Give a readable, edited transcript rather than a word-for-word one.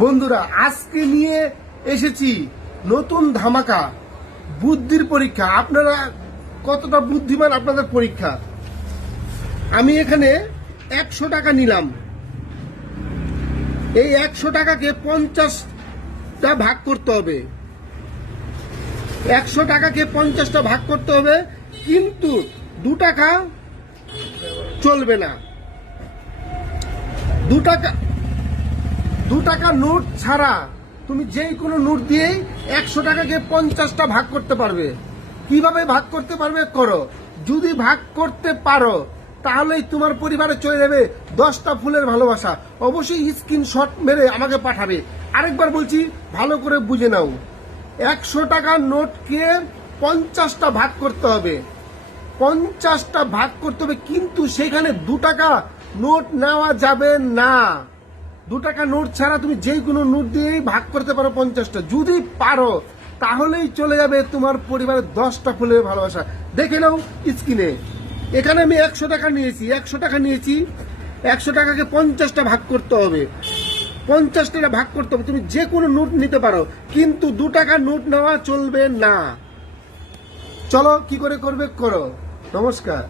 বন্ধুরা আজকে নিয়ে এসেছি নতুন ধামাকা বুদ্ধির পরীক্ষা। আপনারা কতটা বুদ্ধিমান আপনাদের পরীক্ষা। আমি এখানে 100 টাকা নিলাম। এই 100 টাকাকে 50টা ভাগ করতে হবে। 100 টাকাকে 50টা ভাগ করতে হবে, কিন্তু 2 টাকা চলবে না। 2 টাকা নোট ছাড়া তুমি যেই কোনো নোট দিয়েই 100 টাকাকে 50টা ভাগ করতে পারবে। কিভাবে ভাগ করতে পারবে করো। যদি ভাগ করতে পারো তাহলেই তোমার পরিবারে চলে যাবে 10টা ফুলের ভালোবাসা। অবশ্যই স্ক্রিনশট মেরে আমাকে পাঠাবে। আরেকবার বলছি, ভালো করে বুঝে নাও। 100 টাকার নোটকে 50টা ভাগ করতে হবে। 50টা ভাগ করতে হবে, কিন্তু সেখানে 2 টাকা নোট নেওয়া যাবে না। 2 টাকা নোট ছাড়া তুমি যে কোনো নোট দিয়েই ভাগ করতে পারো 50টা। যদি পারো তাহলেই চলে যাবে তোমার পরিবারের 10টা ফুলের ভালোবাসা। দেখে নাও স্ক্রিনে। এখানে আমি 100 টাকা নিয়েছি। 100 টাকা নিয়েছি, 100 টাকাকে 50টা ভাগ করতে হবে। 50টা ভাগ করতে হবে। তুমি যে কোনো নোট নিতে পারো, কিন্তু 2 টাকা নোট নেওয়া চলবে না। চলো কি করে করবে করো। নমস্কার।